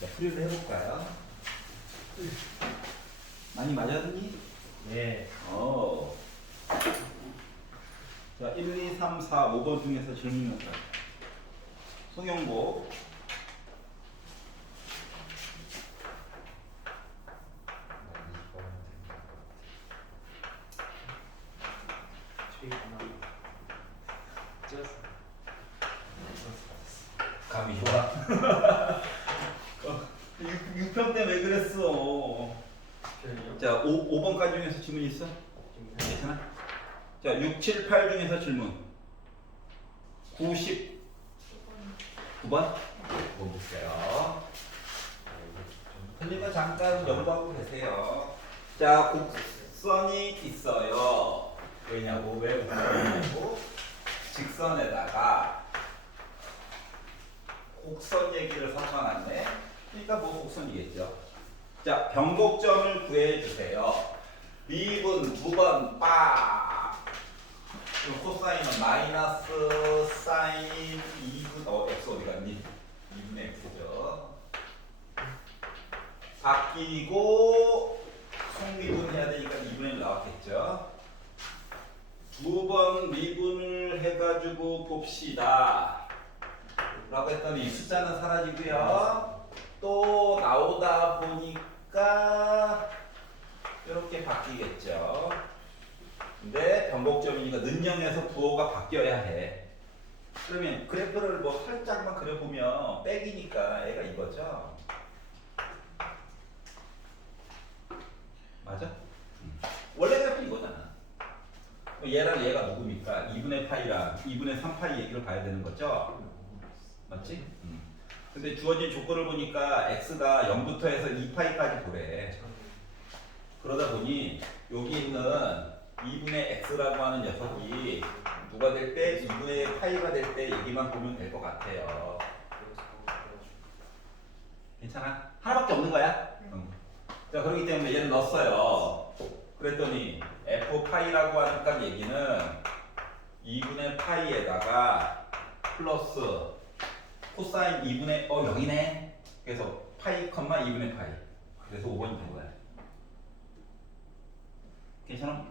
자, 풀이를 해볼까요? 많이 맞았니? 네. 자, 1, 2, 3, 4, 5번 중에서 질문이 없다. 송영고. 감이 좋아. 6편 때 왜 그랬어? 자, 5번까지 중에서 질문 있어? 괜찮아? 자, 6, 7, 8 중에서 질문. 9, 10. 9번? 볼게요. 틀린 거 잠깐 연구하고 계세요. 자, 곡선이 있어요. 왜냐고? 왜 곡선이냐고? 직선에다가 곡선 얘기를 섞어놨네. 그러니까 뭐 곡선이겠죠. 자, 변곡점을 구해주세요. 미분 9번 빠. 그럼 코사인은 마이너스 사인 2분 x 어디 갔니? 2분의 x죠. 바뀌고 속미분 해야 되니까 2분의 1 나왔겠죠. 두 번 미분을 해가지고 봅시다. 라고 했더니 숫자는 사라지고요. 또 나오다 보니까 이렇게 바뀌겠죠. 근데 변곡점이니까 는영에서 부호가 바뀌어야 해. 그러면 그래프를 뭐 살짝만 그려보면 백이니까 얘가 이거죠. 맞아? 원래 그래프 이거잖아. 얘랑 얘가 누굽니까? 2분의 파이랑 2분의 3파이 얘기를 봐야 되는 거죠? 맞지? 근데 주어진 조건을 보니까 x가 0부터 해서 2파이까지 보래. 그러다 보니 여기 있는 2분의 x라고 하는 녀석이 누가 될 때 2분의 파이가 될 때 얘기만 보면 될 것 같아요. 괜찮아? 하나밖에 없는 거야? 응. 자, 그렇기 때문에 얘를 넣었어요. 그랬더니 f 파이라고 하는 값 얘기는 2분의 파이에다가 플러스 코사인 2분의 0이네. 그래서 파이 컴마 2분의 파이. 그래서 5번이 된 거야. 괜찮아?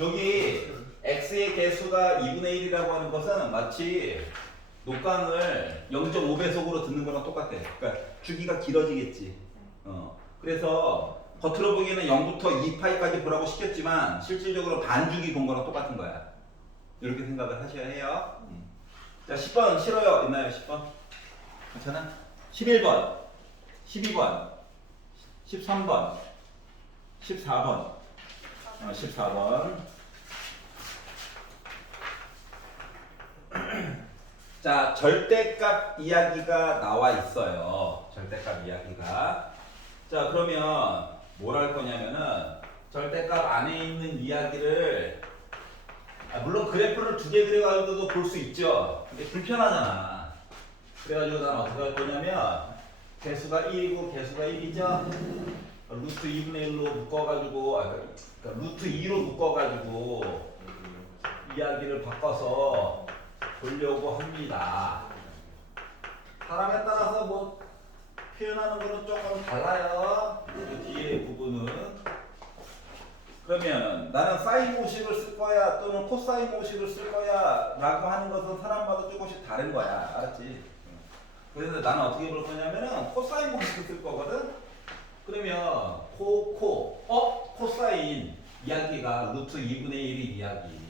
여기 x의 개수가 2분의 1이라고 하는 것은 마치 녹강을 0.5배속으로 듣는 거랑 똑같아. 그러니까 주기가 길어지겠지. 그래서 겉으로 보기에는 0부터 2파이까지 보라고 시켰지만 실질적으로 반주기 본 거랑 똑같은 거야. 이렇게 생각을 하셔야 해요. 자, 10번 싫어요. 있나요? 10번? 괜찮아? 11번, 12번, 13번, 14번, 14번. 자, 절대값 이야기가 나와 있어요. 절대값 이야기가. 자, 그러면 뭘 할 거냐면은 절대값 안에 있는 이야기를 물론 그래프를 두 개 그려가지고도 볼 수 있죠. 근데 불편하잖아. 그래가지고 난 어떻게 할 거냐면 개수가 1이고 개수가 1이죠. 루트 2분의 1로 묶어가지고 그러니까 루트 2로 묶어가지고 이야기를 바꿔서 보려고 합니다. 사람에 따라서 뭐 표현하는 거는 조금 달라요. 그 뒤에 부분은. 그러면 나는 사인 모식을 쓸 거야 또는 코사인 모식을 쓸 거야 라고 하는 것은 사람마다 조금씩 다른 거야. 알았지? 그래서 나는 어떻게 볼 거냐면은 코사인 모식을 쓸 거거든. 그러면 코사인 이야기가 루트 2분의 1의 이야기.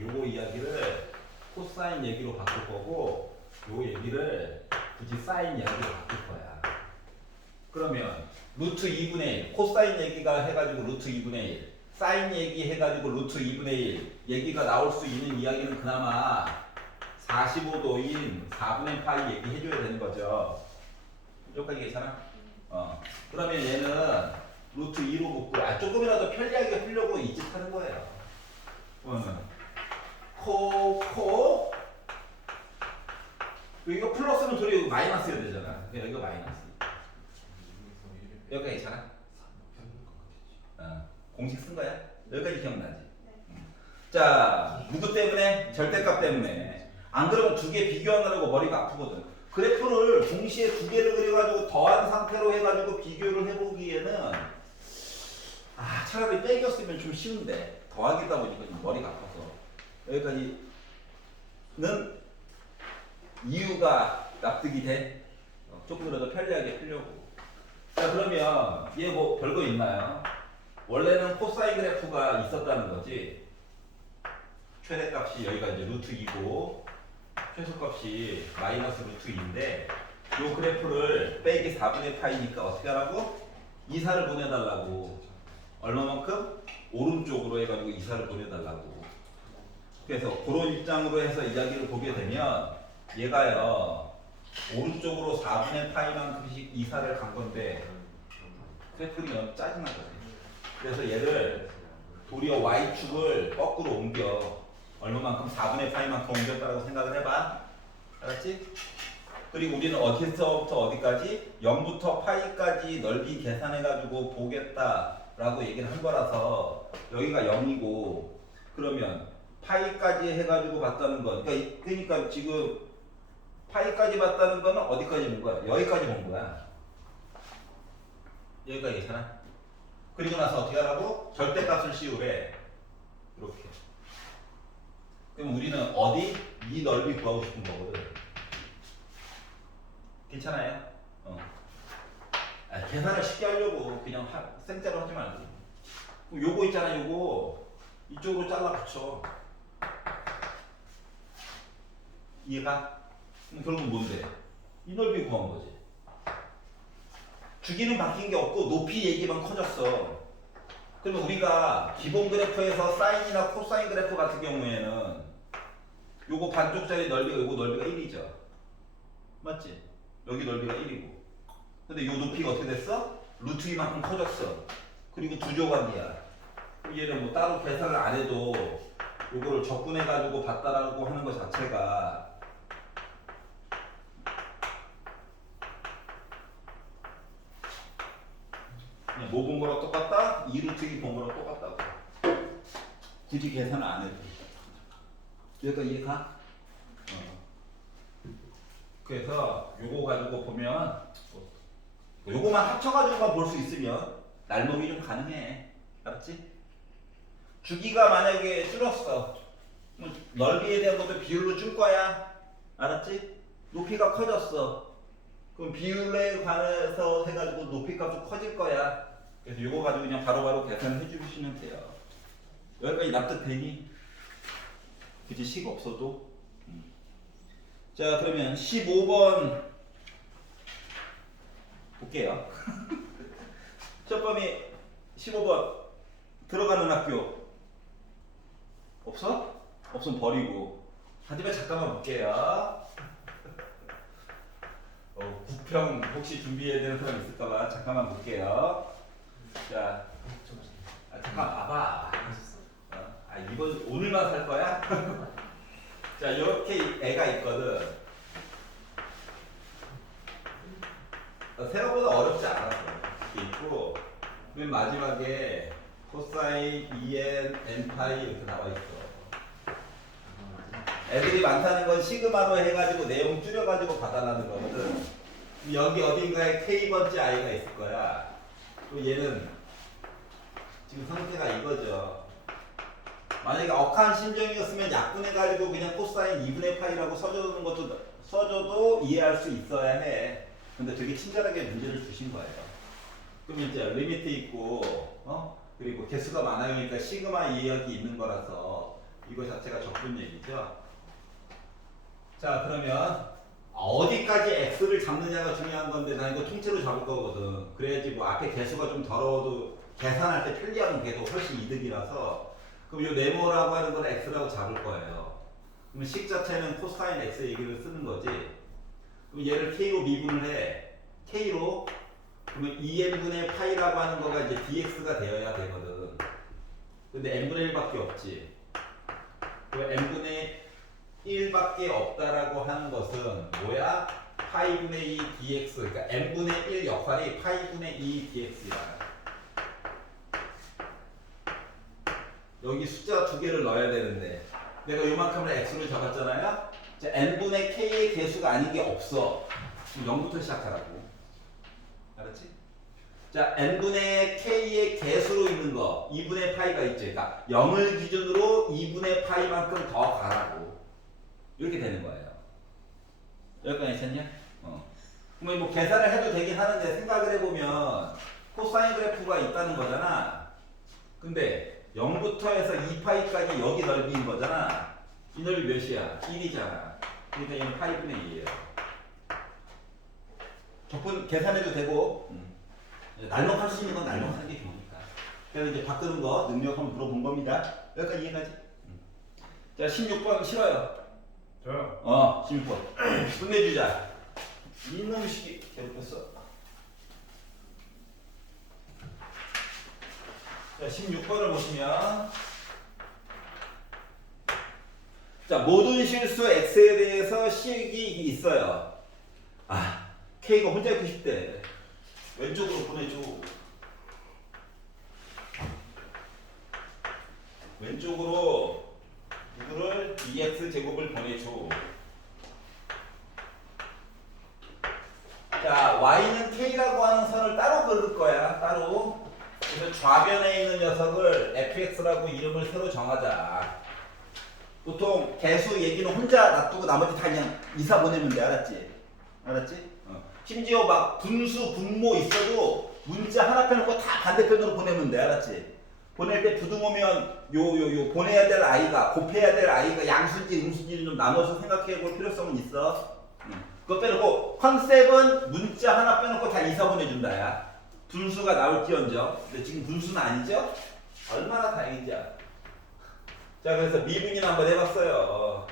요거 이야기를 코사인 얘기로 바꿀 거고 요 얘기를 굳이 사인 이야기로 바꿀 거야. 그러면 루트 2분의 1 코사인 얘기가 해가지고 루트 2분의 1 사인 얘기 해가지고 루트 2분의 1 얘기가 나올 수 있는 이야기는 그나마 45도인 4분의 파이 얘기 해줘야 되는 거죠. 여기까지 괜찮아? 그러면 얘는 루트 2로 묶고 조금이라도 편리하게 풀려고 이 짓 하는 거예요. 이거 플러스는 둘이 마이너스가 되잖아. 여기가 마이너스. 여기가 괜찮아? 공식 쓴 거야? 여기까지 기억나지? 자, 누구 때문에? 절대값 때문에. 안 그러면 두 개 비교하느라고 머리가 아프거든. 그래프를 동시에 두 개를 그려가지고 더한 상태로 해가지고 비교를 해보기에는 차라리 빼기였으면 좀 쉬운데 더하기다 보니까 좀 머리가 아파서 여기까지는 이유가 납득이 돼. 조금이라도 편리하게 풀려고. 자, 그러면 얘 뭐 별거 있나요? 원래는 코사인 그래프가 있었다는 거지. 최대값이 여기가 이제 루트 2고 최소값이 마이너스 루트 2인데 요 그래프를 빼기 4분의 파이니까 어떻게 하라고? 이사를 보내달라고. 얼마만큼? 오른쪽으로 해가지고 이사를 보내달라고. 그래서 그런 입장으로 해서 이야기를 보게 되면 얘가요 오른쪽으로 4분의 파이만큼씩 이사를 간 건데 그래프는 짜증나거든. 그래서 얘를 도리어 y축을 거꾸로 옮겨. 얼마만큼? 4분의 파이만큼 옮겼다고 생각을 해봐. 알았지? 그리고 우리는 어디서부터 어디까지? 0부터 파이까지 넓이 계산해가지고 보겠다라고 얘기를 한 거라서 여기가 0이고 그러면 파이까지 해가지고 봤다는 거. 그러니까 지금 파이까지 봤다는 거는 어디까지 본 거야? 여기까지 본 거야. 여기까지 괜찮아? 그리고 나서 어떻게 하라고? 절대값을 씌우래. 이렇게. 그럼 우리는 어디? 이 넓이 구하고 싶은 거거든. 괜찮아요? 계산을 쉽게 하려고 그냥 생짜로 하지 말고. 그럼 요거 있잖아, 요거. 이쪽으로 잘라 붙여. 이해가? 그럼 결국 뭔데? 이 넓이 구한 거지. 주기는 바뀐 게 없고 높이 얘기만 커졌어. 그러면 우리가 기본 그래프에서 사인이나 코사인 그래프 같은 경우에는 요거 반쪽짜리 넓이가 요거 넓이가 1이죠. 맞지? 여기 넓이가 1이고. 근데 요 높이가 어떻게 됐어? 루트 2만큼 커졌어. 그리고 두 조각이야. 얘는 뭐 따로 계산을 안 해도 요거를 적분해가지고 봤다라고 하는 것 자체가 그냥 뭐 본 거랑 똑같다? 2루트 2 본 거랑 똑같다고. 굳이 계산을 안 해도. 여기까지 이해가? 그래서 요거 가지고 보면 요거만 합쳐가지고만 볼 수 있으면 날먹이 좀 가능해. 알았지? 주기가 만약에 줄었어. 그럼 넓이에 대한 것도 비율로 줄 거야. 알았지? 높이가 커졌어. 그럼 비율에 관해서 해가지고 높이 값도 커질 거야. 그래서 요거 가지고 그냥 바로바로 계산해 주시면 돼요. 여기까지 납득되니? 그치? 식 없어도. 자, 그러면 15번 볼게요. 첫 번이 15번 들어가는 학교 없어? 없으면 버리고. 하지만 잠깐만 볼게요. 국평 혹시 준비해야 되는 사람 있을까봐 잠깐만 볼게요. 자, 잠깐 봐봐. 이번 오늘만 살 거야? 자, 이렇게 애가 있거든. 생각보다 어렵지 않았어. 이렇게 있고 맨 마지막에 코사인 2n n 파이 이렇게 나와 있어. 애들이 많다는 건 시그마로 해가지고 내용 줄여가지고 봐달라는 거거든. 여기 어딘가에 k번째 i가 있을 거야. 그리고 얘는 지금 상태가 이거죠. 만약에 억한 심정이었으면 약분해가지고 그냥 코사인 2분의 파이라고 써줘도 이해할 수 있어야 해. 근데 되게 친절하게 문제를 주신 거예요. 그럼 이제 리미트 있고, 그리고 개수가 많아요니까 시그마 이역이 있는 거라서 이거 자체가 적분 얘기죠. 자, 그러면 어디까지 x를 잡느냐가 중요한 건데 난 이거 통째로 잡을 거거든. 그래야지 뭐 앞에 개수가 좀 더러워도 계산할 때 편리하면 걔도 훨씬 이득이라서 그럼 이 네모라고 하는 건 x라고 잡을 거예요. 그러면 식 자체는 코사인 x 얘기를 쓰는 거지. 그럼 얘를 k로 미분을 해. k로 그러면 2n분의 파이라고 하는 거가 이제 dx가 되어야 되거든. 근데 n분의 1밖에 없지. 그럼 n분의 1밖에 없다라고 하는 것은 뭐야? 파이분의 2 dx. 그러니까 n분의 1 역할이 파이분의 2 dx야. 여기 숫자 두 개를 넣어야 되는데 내가 요만큼을 x로 잡았잖아요. 자, n분의 k의 개수가 아닌 게 없어. 0부터 시작하라고. 알았지? 자, n분의 k의 개수로 있는 거 2분의 파이가 있지. 그러니까 0을 기준으로 2분의 파이만큼 더 가라고. 이렇게 되는 거예요. 여기까지 있었냐? 그러면 뭐 계산을 해도 되긴 하는데 생각을 해보면 코사인 그래프가 있다는 거잖아. 근데 0부터 해서 2파이까지 여기 넓이인 거잖아. 이 넓이 몇이야? 1이잖아. 그러니까 얘는 파이분의 2예요. 적분 계산해도 되고 날먹할 수 있는 건 날먹하는 게 좋으니까. 그래서 이제 바꾸는 거 능력 한번 물어본 겁니다. 여기까지 이해가지? 자, 16번 싫어요. 저요. 16번. 끝내주자. 이놈 시기 괴롭혔어. 자, 16번을 보시면 자, 모든 실수 x에 대해서 식이 있어요. 아, k가 혼자 있고 싶대. 왼쪽으로 보내줘. 왼쪽으로 이거를 2x 제곱을 보내줘. 자, y는 k라고 하는 선을 따로 그을 거야. 따로. 그래서 좌변에 있는 녀석을 fx라고 이름을 새로 정하자. 보통 개수 얘기는 혼자 놔두고 나머지 다 그냥 이사 보내면 돼. 알았지? 알았지? 심지어 막 분수, 분모 있어도 문자 하나 펴놓고 다 반대편으로 보내면 돼. 알았지? 보낼 때 부등 오면 요 보내야 될 아이가, 곱해야 될 아이가 양수인지 음수인지를 좀 나눠서 생각해 볼 필요성은 있어. 그거 빼놓고 컨셉은 문자 하나 빼놓고 다 이사 보내준다. 야. 분수가 나올지언정. 근데 지금 분수는 아니죠? 얼마나 다행인지. 자, 그래서 미분인 한번 해봤어요.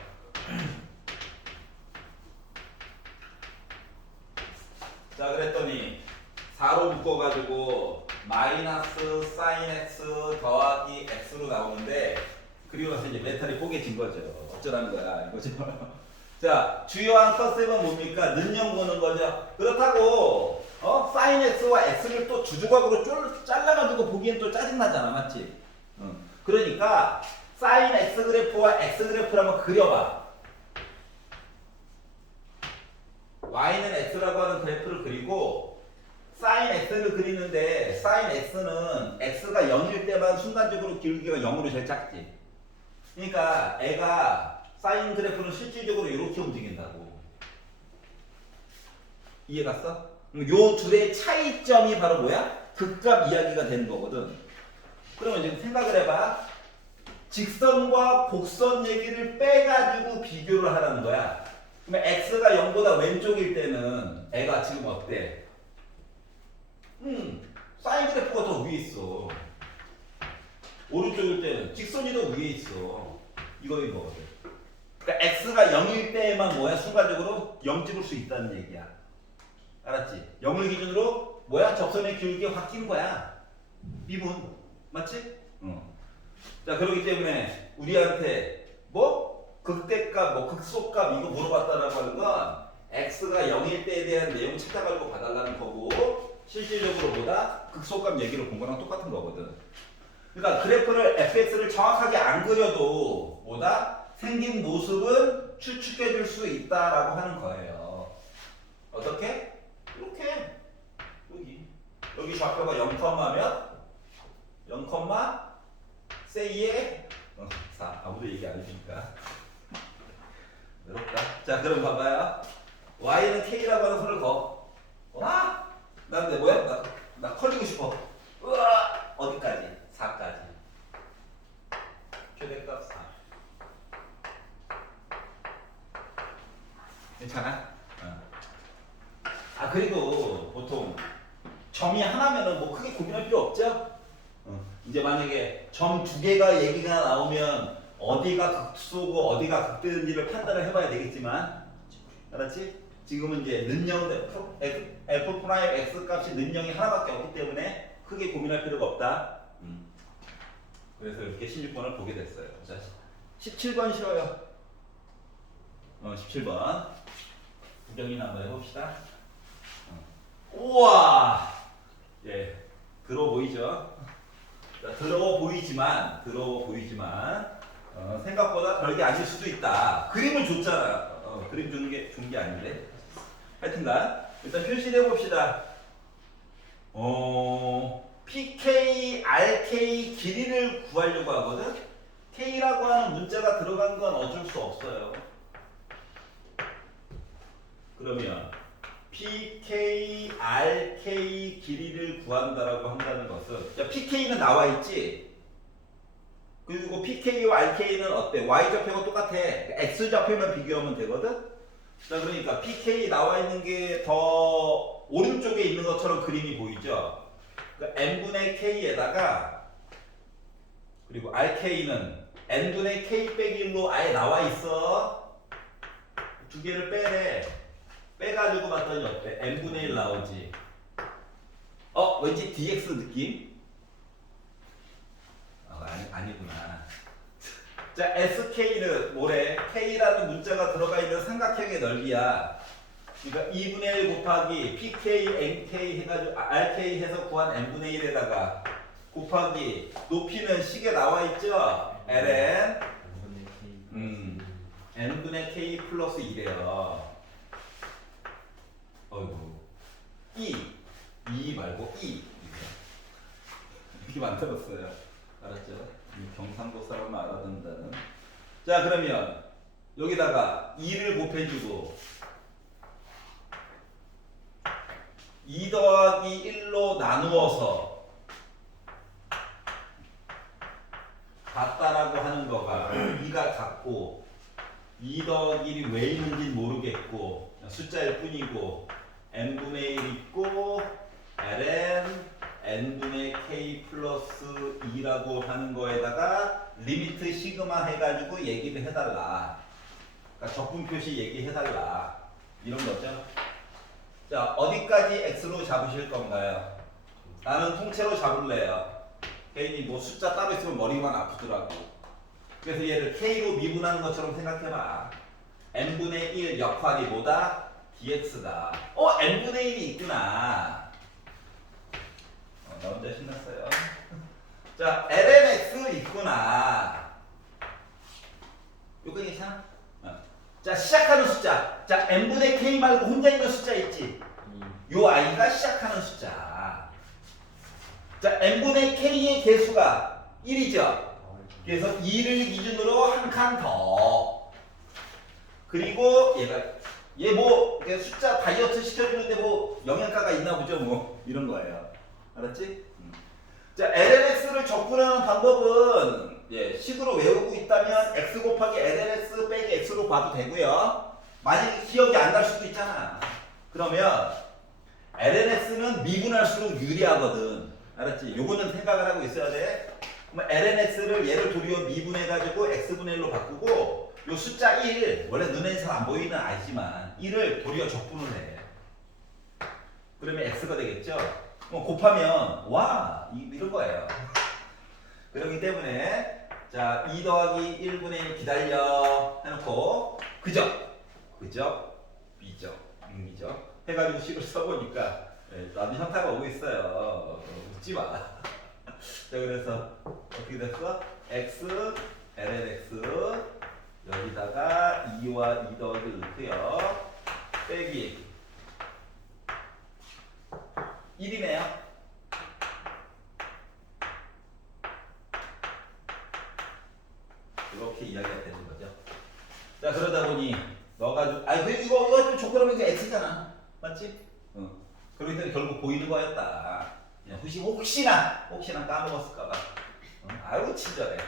자, 그랬더니 4로 묶어가지고 마이너스 사인 x 더하기 x로 나오는데 그리고 나서 이제 메탈이 뽀개진 거죠. 어쩌라는 거야 이거죠. 자, 주요한 컨셉은 뭡니까? 능력 보는 거죠. 그렇다고 사인 x와 x를 또 두 조각으로 잘라가지고 보기엔 또 짜증나잖아. 맞지? 그러니까 사인 x 그래프와 x 그래프를 한번 그려봐. y는 x라고 하는 그래프를 그리고 사인 x를 그리는데 사인 x는 x가 0일 때만 순간적으로 기울기가 0으로 제일 작지. 그러니까 애가 사인 그래프는 실질적으로 이렇게 움직인다고. 이해 갔어? 요 둘의 차이점이 바로 뭐야? 극값 이야기가 되는 거거든. 그러면 지금 생각을 해봐. 직선과 곡선 얘기를 빼가지고 비교를 하라는 거야. 그러면 x가 0보다 왼쪽일 때는 애가 지금 어때? 사인 그래프가 더 위에 있어. 오른쪽일 때는 직선이 더 위에 있어. 이거인 거거든. 그러니까 x가 0일 때에만 뭐야? 순간적으로 0 찍을 수 있다는 얘기야. 알았지? 0을 기준으로 뭐야? 접선의 기울기가 바뀐 거야. 미분. 맞지? 자, 그렇기 때문에 우리한테 뭐 극대값, 뭐 극소값 이거 물어봤다라고 하는 건 x가 0일 때에 대한 내용 찾아가지고 봐달라는 거고 실질적으로 보다 극소값 얘기를 본 거랑 똑같은 거거든. 그러니까 그래프를 fx를 정확하게 안 그려도 뭐다? 생긴 모습은 추측해 줄 수 있다라고 하는 거예요. 어떻게? 이렇게 여기 좌표가 0몇? 0, 세이에 4. 아무도 얘기 안 해주니까 외롭다. 자, 그럼 봐봐요. y는 k라고 하는 선을 그어. 와! 나 근데 뭐야? 나 커지고 싶어. 우와! 어디까지? 4까지. 최대값 4. 괜찮아? 아, 그리고 보통 점이 하나면은 뭐 크게 고민할 필요 없죠? 이제 만약에 점 두 개가 얘기가 나오면 어디가 극소고 어디가 극대인지를 판단을 해봐야 되겠지만, 알았지? 지금은 이제 능력 f 프라임 x 값이 능력이 하나밖에 없기 때문에 크게 고민할 필요가 없다. 그래서 이렇게 16번을 보게 됐어요. 자, 17번 쉬워요. 17번 구경이나 한번 해봅시다. 우와, 예, 더러워 보이죠? 더러워 보이지만 생각보다 별게 아닐 수도 있다. 그림을 줬잖아요. 그림 준 게 아닌데. 하여튼간 일단 표시를 해봅시다. PK, RK 길이를 구하려고 하거든. K라고 하는 문자가 들어간 건 어쩔 수 없어요. 그러면 PK, RK 길이를 구한다라고 한다는 것은, 자, PK는 나와 있지. 그리고 PK와 RK는 어때? Y좌표가 똑같아. X좌표만 비교하면 되거든? 자, 그러니까 PK 나와 있는 게 더 오른쪽에 있는 것처럼 그림이 보이죠? 그러니까 N분의 K에다가, 그리고 RK는 N분의 K 빼기 1로 아예 나와 있어. 두 개를 빼래. 빼가지고 봤더니 어때? N분의 1 나오지. 왠지 DX 느낌? 아니구나. 자, SK는 뭐래? K라는 문자가 들어가 있는 삼각형의 넓이야. 그러니까 2분의 1 곱하기 PK, NK 해가지고 RK 해서 구한 N분의 1에다가 곱하기 높이는 식에 나와 있죠? ln N분의 K 플러스 2래요. 어이구. 2 말고 2 이렇게 만들었어요. 알았죠? 경상도 사람은 알아듣는다는. 자, 그러면 여기다가 2를 곱해주고 2 더하기 1로 나누어서 같다라고 하는 거가 2가 같고 2 더하기 1이 왜 있는지는 모르겠고 숫자일 뿐이고 n분의 1 있고 ln n분의 k 플러스 2라고 하는 거에다가 리미트 시그마 해가지고 얘기를 해달라. 그러니까 적분 표시 얘기해달라. 이런 거죠. 자, 어디까지 x로 잡으실 건가요? 나는 통째로 잡을래요. 괜히 뭐 숫자 따로 있으면 머리만 아프더라고. 그래서 얘를 k로 미분하는 것처럼 생각해봐. n분의 1 역할이 뭐다? dx다. n분의 1이 있구나. 나 혼자 신났어요. 자, lnx 있구나. 요거 괜찮아? 자, 시작하는 숫자. 자, n분의 k 말고 혼자 있는 숫자 있지? 요 i가 시작하는 숫자. 자, n분의 k의 개수가 1이죠? 그래서 2를 기준으로 한 칸 더. 그리고 얘 뭐 숫자 다이어트 시켜주는데 뭐 영양가가 있나 보죠, 뭐 이런 거예요. 알았지? 자, lnx를 적분하는 방법은 식으로 외우고 있다면 x 곱하기 lnx 빼기 x로 봐도 되고요. 만약에 기억이 안 날 수도 있잖아. 그러면 lnx는 미분할수록 유리하거든. 알았지? 요거는 생각을 하고 있어야 돼. 그럼 lnx를 얘를 도리어 미분해가지고 x분의 1로 바꾸고 요 숫자 1, 원래 눈에 잘 안 보이는 아니지만 1을 도리어 적분을 해. 그러면 x가 되겠죠? 곱하면 와 이런 거예요. 그렇기 때문에 자 2 더하기 1분의 1 기다려 해놓고 그죠? B죠? 해가지고 식을 써보니까 나도 현타가 오고 있어요. 웃지마. 자, 그래서 어떻게 됐어? x ln x 여기다가 2와 2 더하기 넣고요. 빼기 1이네요. 이렇게 이야기가 되는 거죠. 자, 그러다 보니 넣어가지고 이거 조건하면 이거 x잖아. 맞지? 그러기 때문에 결국 보이는 거였다. 혹시나 까먹었을까봐. 아유 친절해.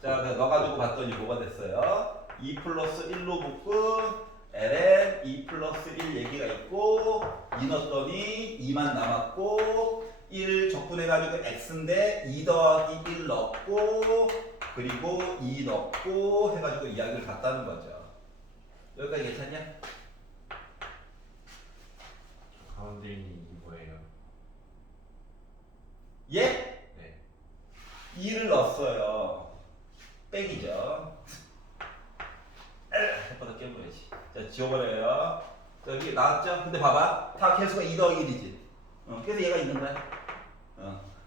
자, 넣어가지고 봤더니 뭐가 됐어요? 2 플러스 1로 묶은 ln 2 플러스 1 얘기가 있고 2 넣었더니 2만 남았고 1 적분해가지고 x인데 2 더하기 1 넣고 그리고 2 넣고 해가지고 이야기를 갔다는 거죠. 여기까지 괜찮냐? 가운데 있는 이 뭐예요? 예? 네. 2를 넣었어요. 빼기죠. 햇바닥 깨물어야지. 자, 지워버려요. 자, 여기 나왔죠? 근데 봐봐. 다 개수가 2 더하기 1이지. 그래서 얘가 있는 거야.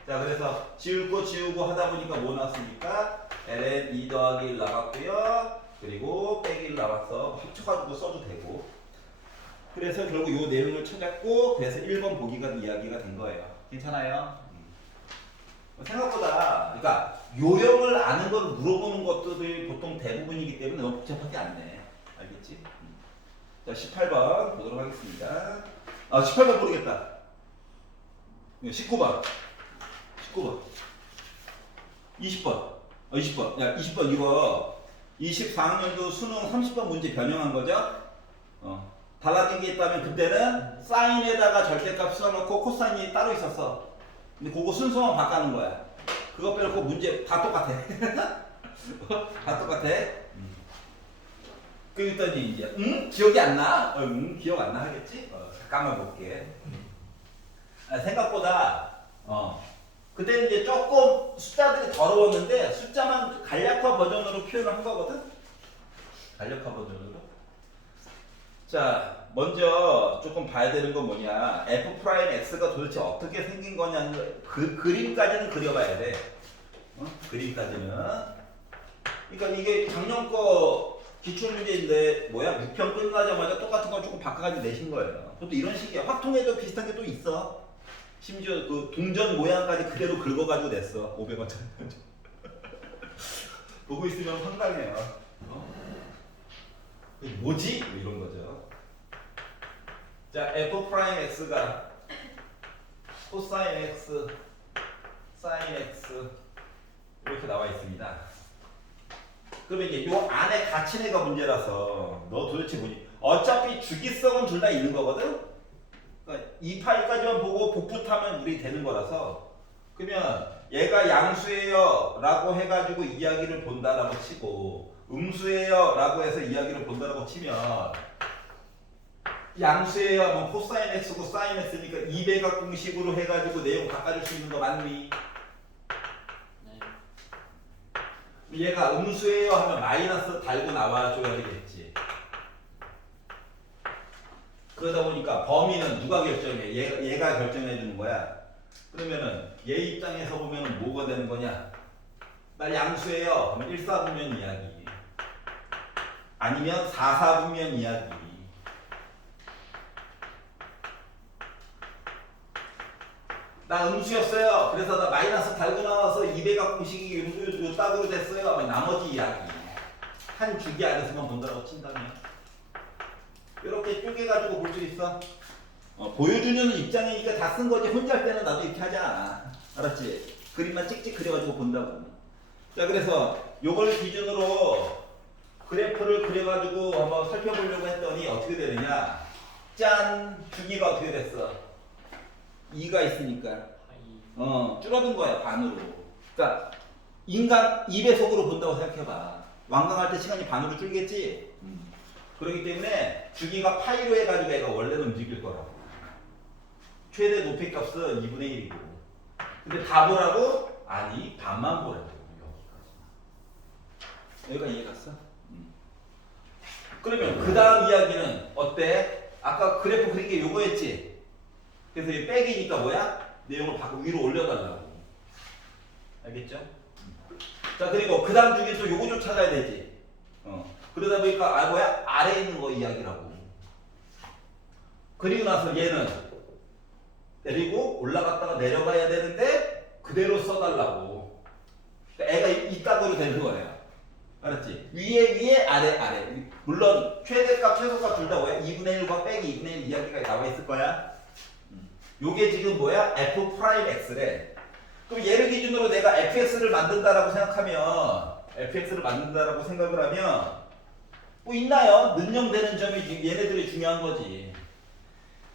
자, 그래서 지우고 하다 보니까 뭐 나왔습니까? ln 2 더하기 1 나왔고요. 그리고 빼기 1 나왔어. 합쳐가지고 써도 되고. 그래서 결국 이 내용을 찾았고 그래서 1번 보기가 이야기가 된 거예요. 괜찮아요? 생각보다 그러니까 요령을 아는 걸 물어보는 것들이 보통 대부분이기 때문에 너무 복잡하게 안 내. 알겠지? 자 18번 보도록 하겠습니다. 아 18번 모르겠다. 19번 19번 20번 20번 야 20번 이거 24학년도 수능 30번 문제 변형한 거죠? 달라진 게 있다면 그때는 사인에다가 절대값 써놓고 코사인이 따로 있었어. 근데 그거 순서만 바꾸는 거야. 그거 빼놓고 문제 다 똑같아. 다 똑같아. 그랬더니 이제 기억이 안 나? 기억 안 나 하겠지? 잠깐만 볼게. 생각보다 그때는 이제 조금 숫자들이 더러웠는데 숫자만 간략화 버전으로 표현을 한 거거든. 간략화 버전으로. 자, 먼저 조금 봐야 되는 건 뭐냐. F'X가 도대체 어떻게 생긴 거냐는 그 그림까지는 그려봐야 돼. 그림까지는. 그러니까 이게 작년 거 기출문제인데 뭐야? 6편 끝나자마자 똑같은 거 조금 바꿔가지고 내신 거예요. 그것도 이런 식이야. 확통에도 비슷한 게 또 있어. 심지어 그 동전 모양까지 그대로 긁어가지고 냈어. 500원짜리. 보고 있으면 황당해요. 뭐지? 뭐 이런 거죠. 자, F'X가 코사인 X, 사인 X 이렇게 나와 있습니다. 그러면 이제 요 안에 갇힌 애가 문제라서 너 도대체 뭐니? 어차피 주기성은 둘 다 있는 거거든? 그러니까 이 파일까지만 보고 복붙하면 우리 되는 거라서 그러면 얘가 양수예요 라고 해가지고 이야기를 본다라고 치고 음수예요 라고 해서 이야기를 본다라고 치면 양수예요 하면 코사인 x고 사인 x니까 2배각 공식으로 해가지고 내용 바꿔줄 수 있는 거 맞니? 네. 얘가 음수예요 하면 마이너스 달고 나와줘야 되겠지. 그러다 보니까 범위는 누가 결정해? 얘가 결정해 주는 거야. 그러면은 얘 입장에서 보면은 뭐가 되는 거냐? 나 양수예요 하면 1, 4분면 이야기 아니면 4, 4분면 이야기. 나 음수였어요. 그래서 나 마이너스 달고 나와서 2배각 공식이 요 딱으로 됐어요 하면 나머지 이야기. 한 주기 안에서만 본다라고 친다면 이렇게 쪼개가지고 볼 수 있어. 보여주는 입장이니까 다 쓴 거지. 혼자 할 때는 나도 이렇게 하자. 알았지? 그림만 찍찍 그려가지고 본다고. 자, 그래서 요걸 기준으로 그래프를 그려가지고 한번 살펴보려고 했더니 어떻게 되느냐. 짠! 주기가 어떻게 됐어? 2가 있으니까 줄어든 거야. 반으로. 그러니까 인간 2배속으로 본다고 생각해봐. 완강할 때 시간이 반으로 줄겠지? 그렇기 때문에 주기가 파이로 해가지고 애가 원래는 움직일 거라고. 최대 높이 값은 2분의 1이고. 근데 다 보라고? 아니, 반만 보라고. 여기가 이해갔어? 그러면 그 다음 이야기는 어때? 아까 그래프 그린 게 요거였지? 그래서 이 빼기니까 뭐야? 내용을 바꿔 위로 올려달라고. 알겠죠? 자, 그리고 그 다음 중에 또 요거 좀 찾아야 되지. 그러다 보니까 뭐야? 아래에 있는 거 이야기라고. 그리고 나서 얘는 내리고 올라갔다가 내려가야 되는데 그대로 써달라고. 그러니까 애가 이 값으로 되는 거예요. 알았지? 위에 아래. 물론 최대값 최소값 둘 다 뭐야? 2분의 1과 빼기 2분의 1 이야기가 나와 있을 거야. 요게 지금 뭐야? F'X래. 그럼 얘를 기준으로 내가 fx를 만든다라고 생각을 하면 뭐 있나요? 능력되는 점이 얘네들이 중요한 거지.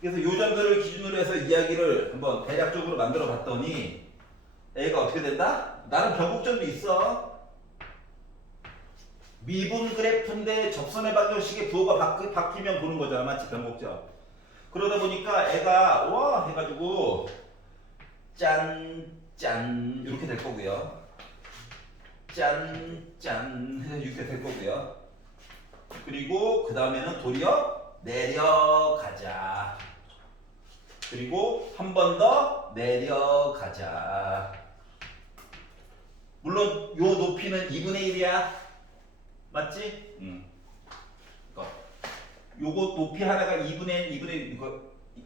그래서 요 점들을 기준으로 해서 이야기를 한번 대략적으로 만들어 봤더니 애가 어떻게 된다? 나는 변곡점도 있어. 미분 그래프인데 접선의 방정식의 부호가 바뀌면 보는 거잖아. 마치 변곡점. 그러다 보니까 애가 와 해가지고 짠 이렇게 될 거고요. 짠 해서 이렇게 될 거고요. 그리고 그 다음에는 도리어 내려가자. 그리고 한 번 더 내려가자. 물론 요 높이는 2분의 1이야. 맞지? 그러니까 요거 높이 하나가 2분의 2분의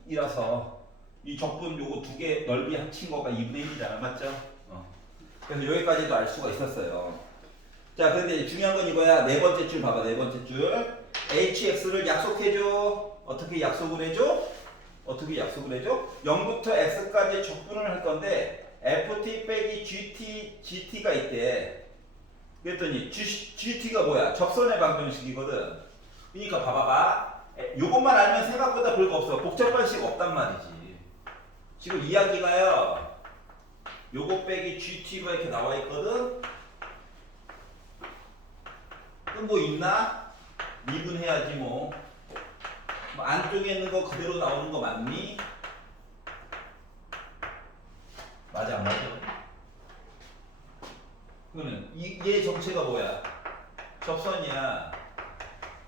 이라서 이 적분 요거 두 개 넓이 합친 거가 2분의 1이잖아. 맞죠? 그래서 여기까지도 알 수가 있었어요. 자, 그런데 중요한 건 이거야. 네 번째 줄 봐봐. 네 번째 줄. hx를 약속해줘. 어떻게 약속을 해줘? 어떻게 약속을 해줘? 0부터 x까지 적분을 할 건데 ft 빼기 gt가 있대. 그랬더니 gt가 뭐야? 접선의 방정식이거든. 그러니까 봐봐봐. 요것만 알면 생각보다 별거 없어. 복잡한 식 없단 말이지. 지금 이야기가요. 요거 빼기 gt가 이렇게 나와 있거든. 그럼 뭐 있나? 미분해야지 뭐. 안쪽에 있는 거 그대로 나오는 거 맞니? 맞아 안 맞아? 그러면 얘 정체가 뭐야? 접선이야.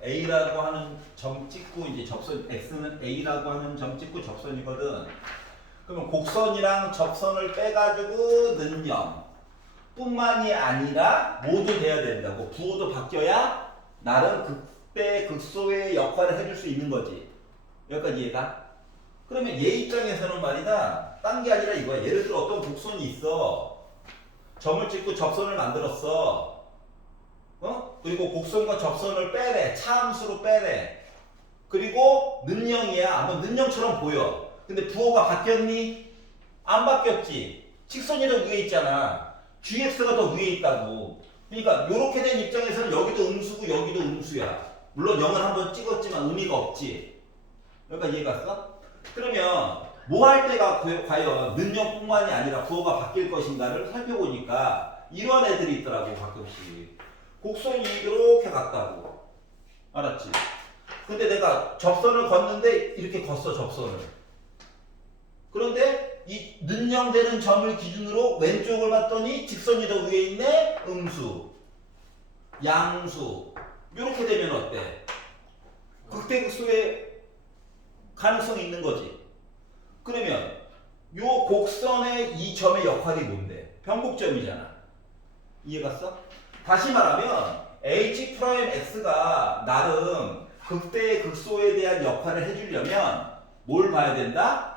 A라고 하는 점 찍고 이제 접선 X는 A라고 하는 점 찍고 접선이거든. 그러면 곡선이랑 접선을 빼가지고 는 0 뿐만이 아니라 모두 돼야 된다고. 부호도 바뀌어야 나름 극대 극소의 역할을 해줄 수 있는 거지. 여기까지 이해가? 그러면 얘 입장에서는 말이다. 딴 게 아니라 이거야. 예를 들어 어떤 곡선이 있어. 점을 찍고 접선을 만들었어. 그리고 곡선과 접선을 빼래. 차함수로 빼래. 그리고 는 0이야. 한번 는 0처럼 보여. 근데 부호가 바뀌었니? 안 바뀌었지. 직선이 더 위에 있잖아. gx가 더 위에 있다고. 그러니까 이렇게 된 입장에서는 여기도 음수고 여기도 음수야. 물론 0을 한번 찍었지만 의미가 없지. 여기까지 이해 갔어? 그러면 뭐 할 때가 과연 는 0뿐만이 아니라 부호가 바뀔 것인가를 살펴보니까 이런 애들이 있더라고 가끔씩. 곡선이 이렇게 갔다고. 알았지? 근데 내가 접선을 걷는데 이렇게 걷어 접선을. 그런데 이 는영되는 점을 기준으로 왼쪽을 봤더니 직선이 더 위에 있네. 음수, 양수. 이렇게 되면 어때? 극대극소의 가능성이 있는 거지. 그러면 요 곡선의 이 점의 역할이 뭔데? 변곡점이잖아. 이해갔어? 다시 말하면 H'X가 나름 극대의 극소에 대한 역할을 해주려면 뭘 봐야 된다?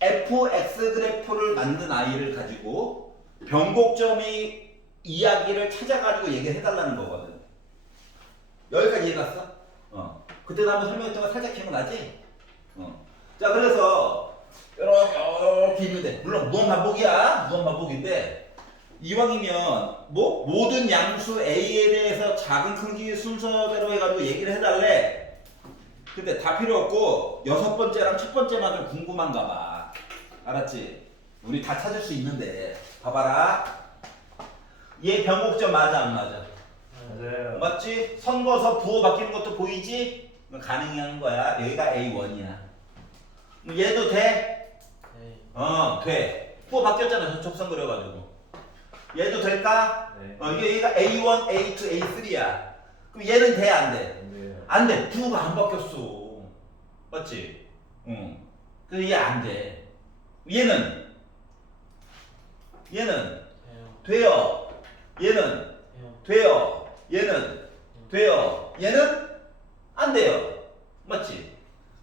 fx 그래프를 만든 아이를 가지고 변곡점의 이야기를 찾아가지고 얘기를 해달라는 거거든. 여기까지 이해갔어? 그때도 한번 설명했던 거 살짝 기억나지? 자, 그래서 이렇게 있는데 물론 무한 반복이야. 무한 반복인데 이왕이면 뭐 모든 양수 A에 대해서 작은 크기 순서대로 해가지고 얘기를 해달래. 근데 다 필요 없고 여섯 번째랑 첫 번째만 좀 궁금한가 봐. 알았지? 우리 다 찾을 수 있는데 봐봐라. 얘 변곡점 맞아 안 맞아? 맞아요. 맞지? 선 그어서 부호 바뀌는 것도 보이지? 가능한 거야. 여기가 A1이야. 얘도 돼? 네. 돼. 부호 바뀌었잖아. 접선 그려가지고. 얘도 될까? 네. 얘가 A1, A2, A3야. 그럼 얘는 돼? 안 돼? 안 돼요. 안 돼. 부호가 안 바뀌었어. 맞지? 그래서 얘 안 돼. 얘는 돼요. 얘는 돼요. 얘는 돼요. 얘는 안 돼요. 맞지?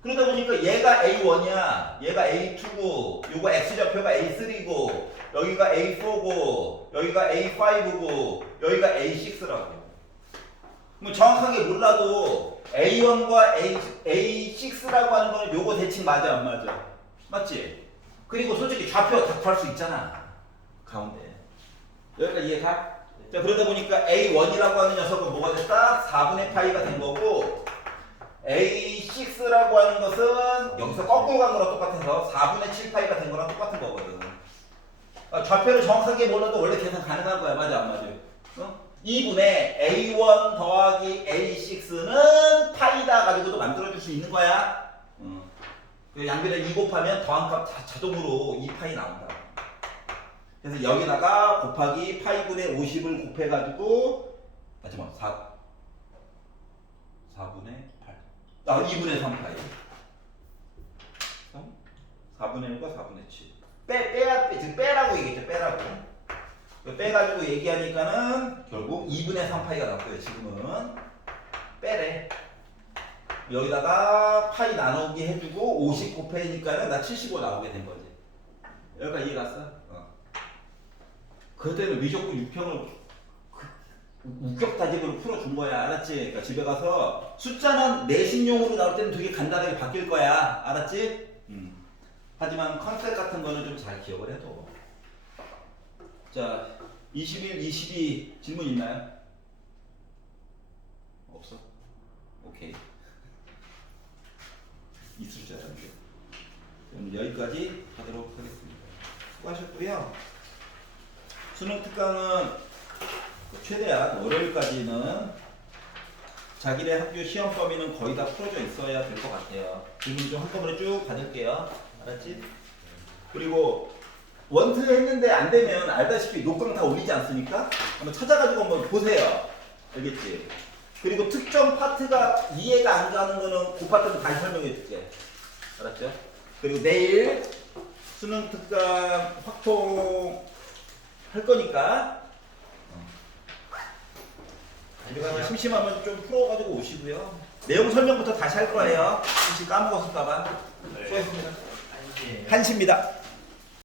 그러다 보니까 얘가 A1이야. 얘가 A2고 요거 X좌표가 A3고 여기가 A4고 여기가 A5고 여기가 A6라고. 뭐 정확하게 몰라도 A1과 A6라고 하는 거는 요거 대칭 맞아 안 맞아? 맞지? 그리고 솔직히 좌표 다 구할 수 있잖아. 가운데. 여기까지 이해가? 자, 그러다 보니까 A1이라고 하는 녀석은 뭐가 됐다? 4분의 파이가 된 거고 A6라고 하는 것은 여기서 거꾸로 간 거랑 똑같아서 4분의 7파이가 된 거랑 똑같은 거거든. 좌표를 정확하게 몰라도 원래 계산 가능한 거야. 맞아 안 맞아? 2분의 A1 더하기 A6는 파이다 가지고도 만들어줄 수 있는 거야. 양변에 2 곱하면 더한 값 자동으로 2파이 나온다. 그래서 여기다가 곱하기 파이분의 50을 곱해가지고 잠깐만 4분의 8 2분의 3파이 4분의 1과 4분의 7 빼라고 얘기했죠. 빼라고. 빼가지고 얘기하니까는 결국 2분의 3 파이가 나왔고요. 지금은 빼래. 여기다가 파이 나누기 해주고 50 곱해니까는 나 75 나오게 된 거지. 여기까지 이해 갔어? 그때는 미적분 6평을 우격다짐으로 풀어준 거야. 알았지? 그러니까 집에 가서 숫자는 내신용으로 나올 때는 되게 간단하게 바뀔 거야. 알았지? 하지만 컨셉 같은 거는 좀 잘 기억을 해둬. 자, 21, 22 질문 있나요? 없어? 오케이. 있을 줄 알았는데. 그럼 여기까지 하도록 하겠습니다. 수고하셨고요. 수능 특강은 최대한 월요일까지는 자기네 학교 시험 범위는 거의 다 풀어져 있어야 될 것 같아요. 질문 좀 한꺼번에 쭉 받을게요. 알았지? 그리고 원트 했는데 안 되면 알다시피 녹강 다 올리지 않습니까? 한번 찾아가지고 한번 보세요. 알겠지? 그리고 특정 파트가 이해가 안 가는 거는 그 파트는 다시 설명해 줄게. 알았죠? 그리고 내일 수능 특강 확통 할 거니까 이거 심심하면 좀 풀어가지고 오시고요. 내용 설명부터 다시 할 거예요. 혹시 까먹었을까봐. 네. 수고했습니다. 한시. 한시입니다.